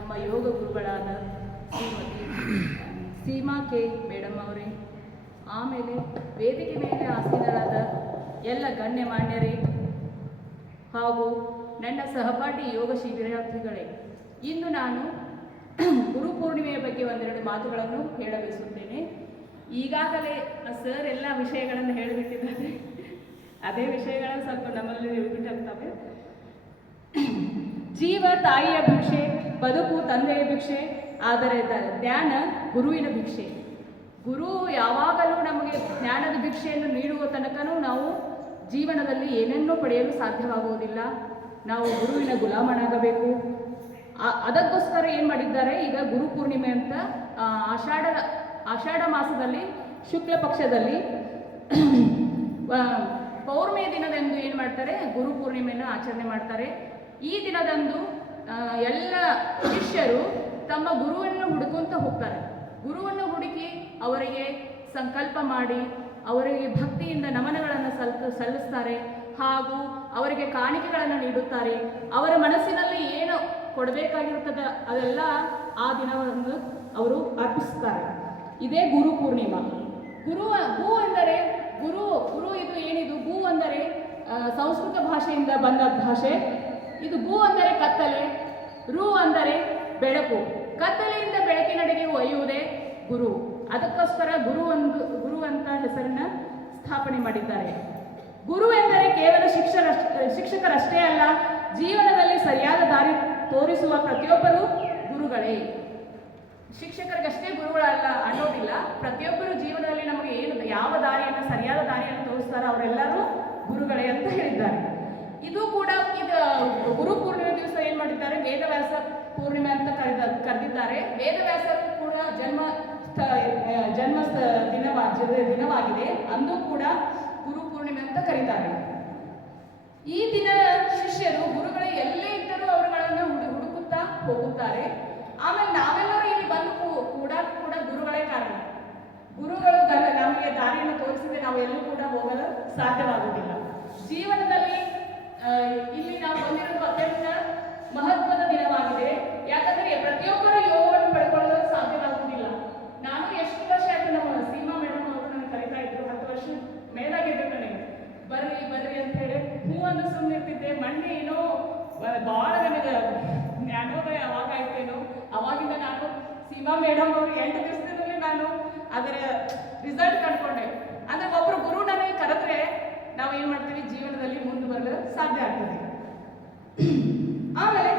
ನಮ್ಮ ಯೋಗ ಗುರುಗಳಾದ Shrimati Seema K madam ಅವರೇ, ಆಮೇಲೆ ವೇದಿಕೆ ಮೇಲೆ ಆಸೀನರಾದ ಎಲ್ಲ ಗಣ್ಯಮಾನ್ಯರೇ ಹಾಗೂ ನನ್ನ ಸಹಪಾಠಿ ಯೋಗ ಶಿಬಿರಾರ್ಥಿಗಳೇ, ಇಂದು ನಾನು ಗುರುಪೂರ್ಣಿಮೆಯ ಬಗ್ಗೆ ಒಂದೆರಡು ಮಾತುಗಳನ್ನು ಹೇಳಬಯಸುತ್ತೇನೆ. ಈಗಾಗಲೇ ಸರ್ ಎಲ್ಲ ವಿಷಯಗಳನ್ನು ಹೇಳಿಬಿಟ್ಟಿದ್ದಾರೆ. ಅದೇ ವಿಷಯಗಳನ್ನು ಸ್ವಲ್ಪ ನಮ್ಮಲ್ಲಿ ಹೇಳ್ಬಿಟ್ಟಿರ್ತವೆ. ಜೀವ ತಾಯಿಯ ಭಿಕ್ಷೆ, ಬದುಕು ತಂದೆಯ ಭಿಕ್ಷೆ, ಆದರೆ ಜ್ಞಾನ ಗುರುವಿನ ಭಿಕ್ಷೆ. ಗುರು ಯಾವಾಗಲೂ ನಮಗೆ ಜ್ಞಾನದ ಭಿಕ್ಷೆಯನ್ನು ನೀಡುವ ತನಕನೂ ನಾವು ಜೀವನದಲ್ಲಿ ಏನನ್ನೂ ಪಡೆಯಲು ಸಾಧ್ಯವಾಗುವುದಿಲ್ಲ. ನಾವು ಗುರುವಿನ ಗುಲಾಮನಾಗಬೇಕು. ಅದಕ್ಕೋಸ್ಕರ ಏನು ಮಾಡಿದ್ದಾರೆ, ಈಗ ಗುರುಪೂರ್ಣಿಮೆ ಅಂತ ಆಷಾಢ ಮಾಸದಲ್ಲಿ ಶುಕ್ಲ ಪಕ್ಷದಲ್ಲಿ ಪೌರ್ಣಿಮೆಯ ದಿನದಂದು ಏನು ಮಾಡ್ತಾರೆ, ಗುರುಪೂರ್ಣಿಮೆಯನ್ನು ಆಚರಣೆ ಮಾಡ್ತಾರೆ. ಈ ದಿನದಂದು ಎಲ್ಲ ಶಿಷ್ಯರು ತಮ್ಮ ಗುರುವನ್ನು ಹುಡುಕೊಂತ ಹೋಗ್ತಾರೆ. ಗುರುವನ್ನು ಹುಡುಕಿ ಅವರಿಗೆ ಸಂಕಲ್ಪ ಮಾಡಿ ಅವರಿಗೆ ಭಕ್ತಿಯಿಂದ ನಮನಗಳನ್ನು ಸಲ್ಲಿಸ್ತಾರೆ ಹಾಗೂ ಅವರಿಗೆ ಕಾಣಿಕೆಗಳನ್ನು ನೀಡುತ್ತಾರೆ. ಅವರ ಮನಸ್ಸಿನಲ್ಲಿ ಏನು ಕೊಡಬೇಕಾಗಿರುತ್ತದೆ ಅದೆಲ್ಲ ಆ ದಿನವನ್ನು ಅವರು ಅರ್ಪಿಸುತ್ತಾರೆ. ಇದೇ ಗುರು ಪೂರ್ಣಿಮಾ. ಗು ಅಂದರೆ ಗುರು ಇದು ಏನಿದು, ಗು ಅಂದರೆ ಸಂಸ್ಕೃತ ಭಾಷೆಯಿಂದ ಬಂದ ಭಾಷೆ. ಇದು ಗು ಅಂದರೆ ಕತ್ತಲೆ, ರು ಅಂದರೆ ಬೆಳಕು. ಕತ್ತಲೆಯಿಂದ ಬೆಳಕಿನಡೆಗೆ ಒಯ್ಯುವುದೇ ಗುರು. ಅದಕ್ಕೋಸ್ಕರ ಗುರು ಅಂತ ಹೆಸರನ್ನ ಸ್ಥಾಪನೆ ಮಾಡಿದ್ದಾರೆ. ಗುರು ಎಂದರೆ ಕೇವಲ ಶಿಕ್ಷಕರಷ್ಟೇ ಅಲ್ಲ, ಜೀವನದಲ್ಲಿ ಸರಿಯಾದ ದಾರಿ ತೋರಿಸುವ ಪ್ರತಿಯೊಬ್ಬರು ಗುರುಗಳೇ. ಶಿಕ್ಷಕರಿಗಷ್ಟೇ ಗುರುಗಳಲ್ಲ ಅನ್ನೋದಿಲ್ಲ, ಪ್ರತಿಯೊಬ್ಬರು ಜೀವನದಲ್ಲಿ ನಮಗೆ ಯಾವ ದಾರಿಯನ್ನು ಸರಿಯಾದ ದಾರಿಯನ್ನು ತೋರಿಸ್ತಾರೋ ಅವರೆಲ್ಲರೂ ಗುರುಗಳೇ ಅಂತ ಹೇಳಿದ್ದಾರೆ. ಇದು ಕೂಡ ಗುರು ಪೂರ್ಣಿಮೆ ದಿವಸ ಏನು ಮಾಡಿದ್ದಾರೆ, ವೇದವ್ಯಾಸ ಪೂರ್ಣಿಮೆ ಅಂತ ಕರೆದಿದ್ದಾರೆ. ವೇದವ್ಯಾಸರು ಕೂಡ ಜನ್ಮ ದಿನವಾಗಿದೆ. ಅಂದು ಕೂಡ ಗುರು ಪೂರ್ಣಿಮೆ ಅಂತ ಕರೀತಾರೆ. ಈ ದಿನ ಶಿಷ್ಯರು ಗುರುಗಳ ಎಲ್ಲೇ ಇದ್ದರೂ ಅವರುಗಳನ್ನು ಹುಡುಕುತ್ತಾ ಹೋಗುತ್ತಾರೆ. ಆಮೇಲೆ ನಾವೆಲ್ಲರೂ ಇಲ್ಲಿ ಬಂದು ಕೂಡ ಗುರುಗಳೇ ಕಾರಣ. ಗುರುಗಳು ನಮಗೆ ದಾರಿಯನ್ನು ತೋರಿಸಿದ್ರೆ ನಾವು ಎಲ್ಲೂ ಕೂಡ ಹೋಗಲು ಸಾಧ್ಯವಾಗುವುದಿಲ್ಲ. ಜೀವನದಲ್ಲಿ ಇಲ್ಲಿ ನಾವು ಬಂದಿರೋದು ಅತ್ಯಂತ ಮಹತ್ವದ ದಿನವಾಗಿದೆ. ಯಾಕಂದರೆ ಪ್ರತಿಯೊಬ್ಬರು ಯೋಗವನ್ನು ಪಡ್ಕೊಳ್ಳಲು ಸಾಧ್ಯವಾಗುವುದಿಲ್ಲ. ನಾನು ಎಷ್ಟು ವರ್ಷ ಆಯ್ತು, ನಮ್ಮ ಸೀಮಾ ಮೇಡಮ್ ಅವರು ನನಗೆ ಕರೀತಾ ಇದ್ರು, 10 ವರ್ಷ ಮೇಲಾಗಿದ್ರು ನನಗೆ. ಬರ್ರಿ ಅಂತ ಹೇಳಿ ಹೂವನ್ನು ಸುಮ್ಮನಿರ್ತಿದ್ದೆ. ಮೊನ್ನೆ ಏನೋ ಭಾಳ ನನಗೆ ಜ್ಞಾನೋದಯ ಅವಾಗ ಆಯ್ತೇನೋ. ಅವಾಗಿಂದ ನಾನು ಸೀಮಾ ಮೇಡಮ್ ಅವರು 8 ದಿವಸದಲ್ಲಿ ನಾನು ಅದರ ರಿಸಲ್ಟ್ ಕಂಡುಕೊಂಡೆ. ಅಂದರೆ ಒಬ್ಬರು ಗುರು ನನಗೆ ಕರೆದ್ರೆ ನಾವು ಏನು ಮಾಡ್ತೀವಿ, ಜೀವನದಲ್ಲಿ ಮುಂದೆ ಬರಲು ಸಾಧ್ಯ ಆಗ್ತದೆ. ಆಮೇಲೆ